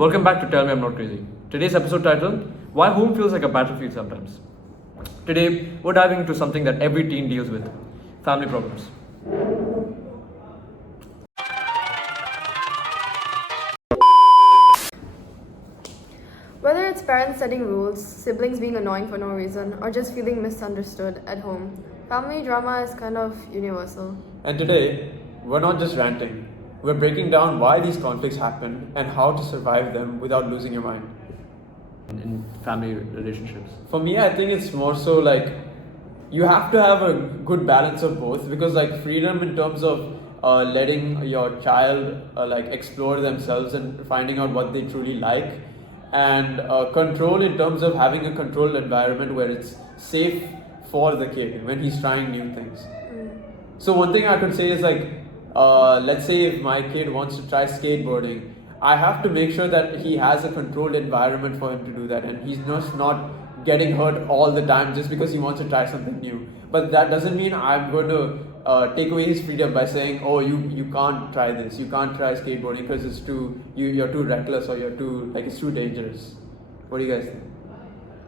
Welcome back to Tell Me I'm Not Crazy. Today's episode title, Why Home Feels Like a Battlefield Sometimes. Today, we're diving into something that every teen deals with, family problems. Whether it's parents setting rules, siblings being annoying for no reason, or just feeling misunderstood at home, family drama is kind of universal. And today, we're not just ranting. We're breaking down why these conflicts happen and how to survive them without losing your mind. In family relationships. For me, I think it's more so like you have to have a good balance of both, because like freedom in terms of letting your child like explore themselves and finding out what they truly like, and control in terms of having a controlled environment where it's safe for the kid when he's trying new things. So one thing I could say is like, let's say if my kid wants to try skateboarding, I have to make sure that he has a controlled environment for him to do that, and he's just not getting hurt all the time just because he wants to try something new. But that doesn't mean I'm going to take away his freedom by saying, oh, you can't try this, you can't try skateboarding because it's you're too reckless, or it's too dangerous. What do you guys think?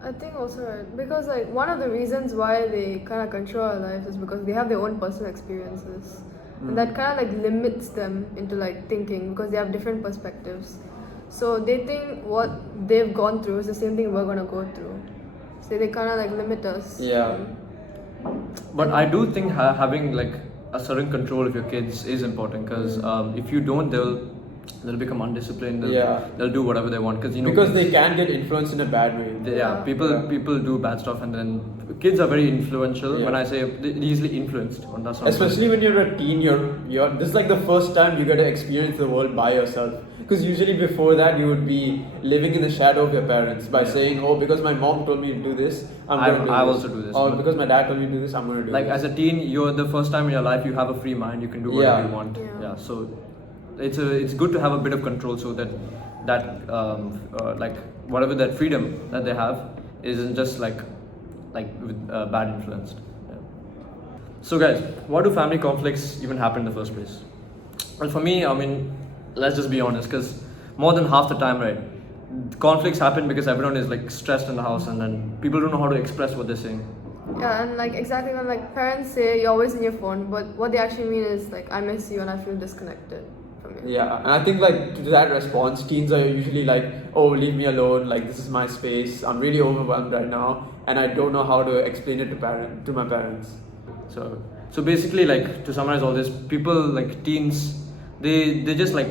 I think also right, because like one of the reasons why they kind of control our lives is because they have their own personal experiences. And that kind of like limits them into like thinking, because they have different perspectives. So they think what they've gone through is the same thing we're gonna go through. So they kind of like limit us. Yeah. But I do think having like a certain control of your kids is important, because if you don't, they'll become undisciplined. They'll do whatever they want, because they can get influenced in a bad way. People do bad stuff, and then kids are very influential. Yeah. When I say they're easily influenced, and that's especially when you're a teen, you're this is like the first time you get to experience the world by yourself. Because usually before that you would be living in the shadow of your parents by saying, oh, because my mom told me to do this, I also do this. Or because my dad told me to do this, I'm going to do like this. As a teen, you're the first time in your life you have a free mind. You can do whatever you want. Yeah. So it's good to have a bit of control, so that like whatever that freedom that they have isn't just like with bad influence. Yeah. So guys, why do family conflicts even happen in the first place? Well, for me, I mean, let's just be honest, because more than half the time, right, conflicts happen because everyone is like stressed in the house, and then people don't know how to express what they're saying. Yeah, and like exactly when like parents say you're always in your phone, but what they actually mean is like, I miss you and I feel disconnected from you. Yeah, and I think like to that response, teens are usually like, oh, leave me alone, like this is my space, I'm really overwhelmed right now, and I don't know how to explain it to my parents. So basically, like, to summarize all this, people like teens, they just like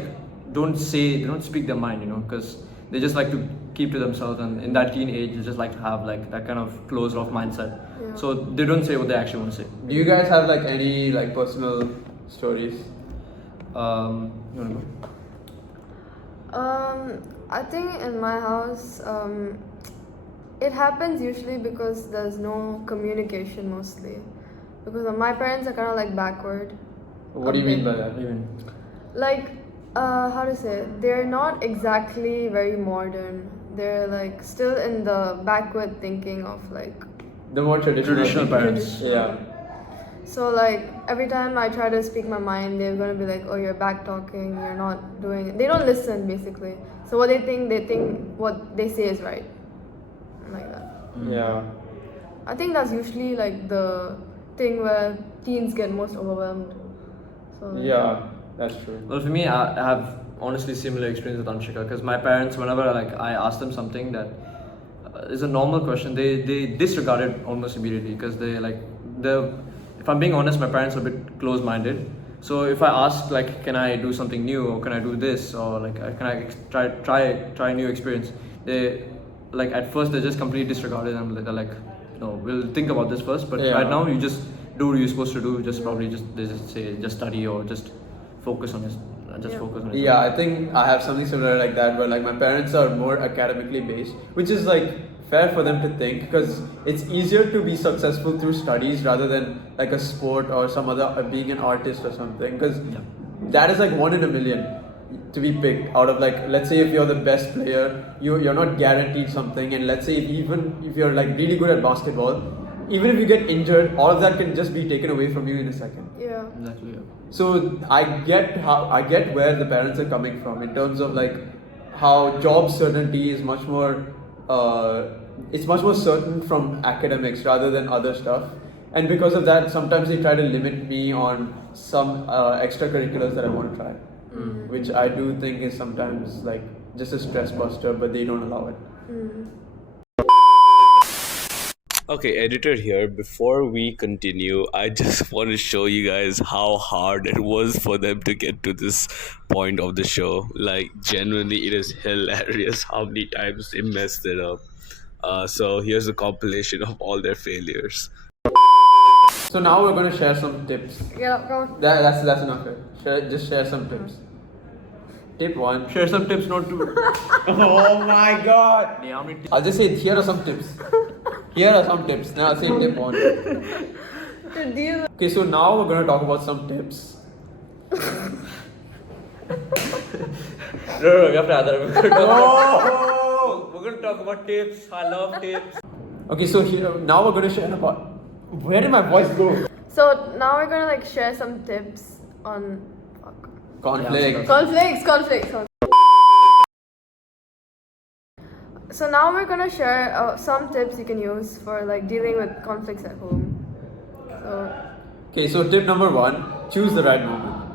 they don't speak their mind, because they just like to keep to themselves, and in that teen age they just like to have like that kind of closed off mindset. Yeah. So they don't say what they actually want to say. Do you guys have like any like personal stories? You wanna go? I think in my house, it happens usually because there's no communication mostly. Because my parents are kind of like backward. What do you mean by that? What do you mean? Like, how to say it? They're not exactly very modern. They're like still in the backward thinking of like The more traditional parents. Yeah. So like every time I try to speak my mind, they're gonna be like, "Oh, you're back talking. You're not doing it." They don't listen basically. So what they think what they say is right, like that. Yeah. I think that's usually like the thing where teens get most overwhelmed. So Yeah, that's true. Well, for me, I have honestly similar experience with Anshika, because my parents, whenever like I ask them something that is a normal question, they disregard it almost immediately, because if I'm being honest, my parents are a bit close-minded. So if I ask like, can I do something new, or can I do this, or like can I try a new experience, they like at first they just completely disregard it, and they're like, no, we'll think about this first, but right now you just do what you're supposed to do. They just say just study, or just focus on it. Focus on it. Yeah, I think I have something similar like that, where like my parents are more academically based, which is like fair for them to think, because it's easier to be successful through studies rather than like a sport or some other being an artist or something, because that is like 1 in a million to be picked out of, like, let's say if you're the best player, you're not guaranteed something, and let's say even if you're like really good at basketball, even if you get injured, all of that can just be taken away from you in a second. Yeah. Exactly. Yeah. So I get where the parents are coming from in terms of like how job certainty is much more it's much more certain from academics rather than other stuff. And because of that, sometimes they try to limit me on some extracurriculars that I want to try, which I do think is sometimes like just a stress buster, but they don't allow it. Okay, editor here. Before we continue, I just want to show you guys how hard it was for them to get to this point of the show. Like, genuinely, it is hilarious how many times they messed it up. So here's a compilation of all their failures. So now we're going to share some tips. Yeah, go on. That's enough. Just share some tips. Tip 1. Share some tips not to. Oh my god! Yeah, how many tips? I'll just say here are some tips. Here are some tips. Now I'll say tip 1. To deal. Okay, so now we're going to talk about some tips. No, you have to add that. Oh! We're going to talk about tips. I love tips. Okay, so here now we're going to share about. Where did my voice go? So now we're gonna like share some tips on Conflict. conflicts. So now we're gonna share some tips you can use for like dealing with conflicts at home. So Okay, so tip number 1, choose the right moment.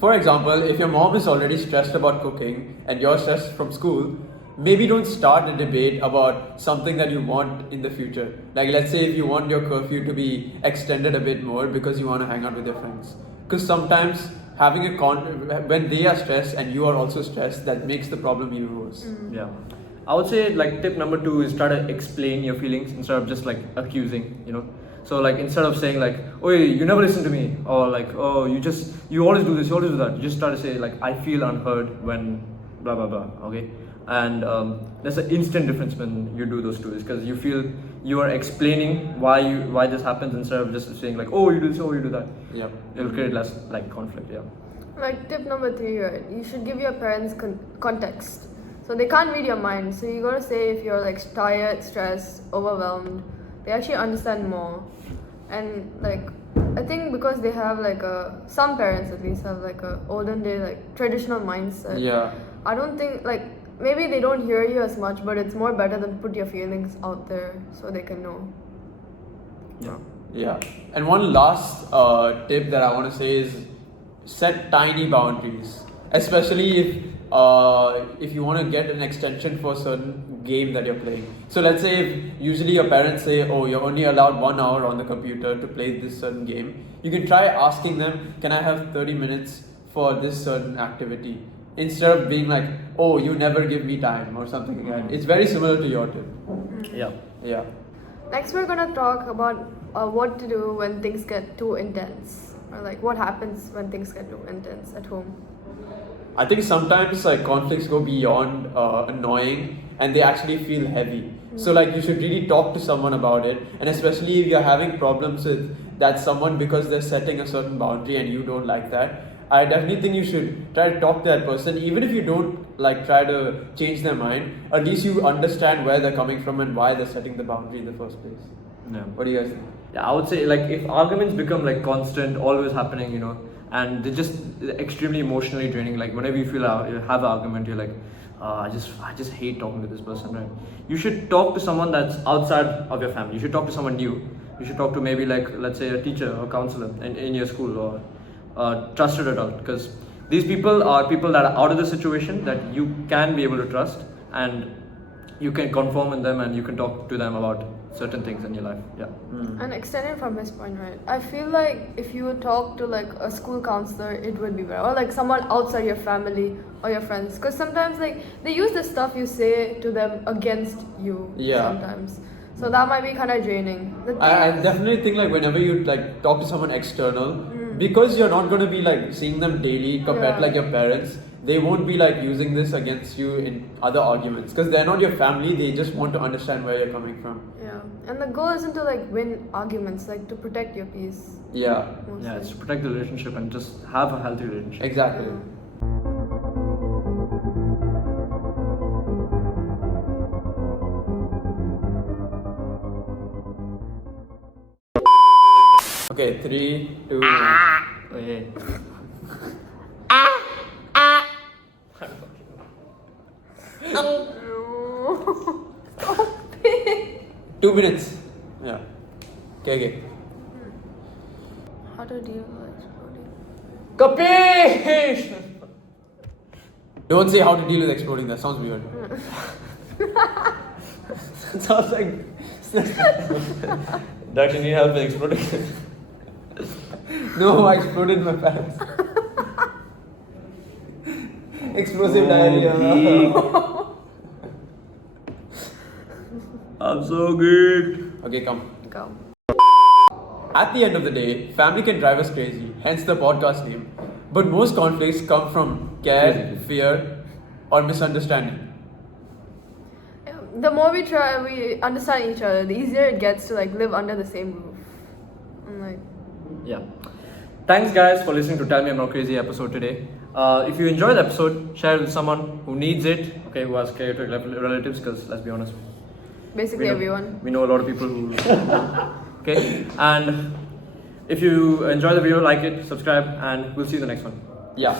For example, if your mom is already stressed about cooking and you're stressed from school, maybe don't start a debate about something that you want in the future. Like, let's say if you want your curfew to be extended a bit more because you want to hang out with your friends. Because sometimes having when they are stressed and you are also stressed, that makes the problem even worse. Yeah. I would say like tip number 2 is try to explain your feelings instead of just like accusing, you know. So like instead of saying like, oh you never listen to me, or like, oh you always do this, you always do that, you just try to say like, I feel unheard when blah blah blah, okay? And there's an instant difference when you do those two, is because you feel you are explaining why this happens instead of just saying like, oh you do this, oh you do that. Yeah. It'll create less like conflict. Yeah. like tip number 3, right? You should give your parents context. So they can't read your mind. So you gotta say if you're like tired, stressed, overwhelmed. They actually understand more. And like I think because they have like some parents at least have like a olden day like traditional mindset. Yeah. I don't think like maybe they don't hear you as much, but it's more better than put your feelings out there so they can know. Yeah. Yeah. And one last tip that I want to say is set tiny boundaries, especially if you want to get an extension for a certain game that you're playing. So let's say if usually your parents say, oh, you're only allowed 1 hour on the computer to play this certain game, you can try asking them, can I have 30 minutes for this certain activity? Instead of being like, oh, you never give me time or something like that. It's very similar to your tip. Yeah. Yeah. Next, we're gonna talk about what to do when things get too intense, or like what happens when things get too intense at home. I think sometimes like conflicts go beyond annoying and they actually feel heavy. So like you should really talk to someone about it, and especially if you're having problems with that someone because they're setting a certain boundary and you don't like that, I definitely think you should try to talk to that person, even if you don't like try to change their mind. At least you understand where they're coming from and why they're setting the boundary in the first place. Yeah. What do you guys think? Yeah, I would say like if arguments become like constant, always happening, you know, and they're just extremely emotionally draining. Like whenever you feel you have an argument, you're like, I just hate talking to this person, right? You should talk to someone that's outside of your family. You should talk to someone new. You should talk to maybe like, let's say, a teacher or counselor in your school, or trusted adult, because these people are people that are out of the situation that you can be able to trust, and you can confirm in them and you can talk to them about certain things in your life. Yeah. And extending from his point, right? I feel like if you talk to like a school counselor, it would be better, or like someone outside your family or your friends, because sometimes like they use the stuff you say to them against you. Yeah. Sometimes. So that might be kind of draining. I definitely think like whenever you like talk to someone external, because you're not going to be like seeing them daily compared to like your parents, they won't be like using this against you in other arguments, because they're not your family. They just want to understand where you're coming from. Yeah, and the goal isn't to like win arguments, like to protect your peace. Yeah. Mostly. Yeah, it's to protect the relationship and just have a healthy relationship. Exactly. Okay, 3, 2, 1. Oh, yeah. Stop it. 2 minutes. Yeah. Okay. How to deal with exploding? Kapish! Don't say how to deal with exploding. That sounds weird. Sounds like Dakshin, need help with exploding. No, I exploded my pants. Explosive diarrhea. I'm so good. Okay, come. Go. At the end of the day, family can drive us crazy, hence the podcast name. But most conflicts come from care, fear, or misunderstanding. The more we understand each other, the easier it gets to like live under the same roof. I'm like, Yeah. Thanks, guys, for listening to Tell Me I'm Not Crazy episode today. If you enjoyed the episode, share it with someone who needs it, okay, who has chaotic relatives, because let's be honest, basically everyone. we know a lot of people who. Okay, and if you enjoy the video, like it, subscribe, and we'll see you in the next one. Yeah.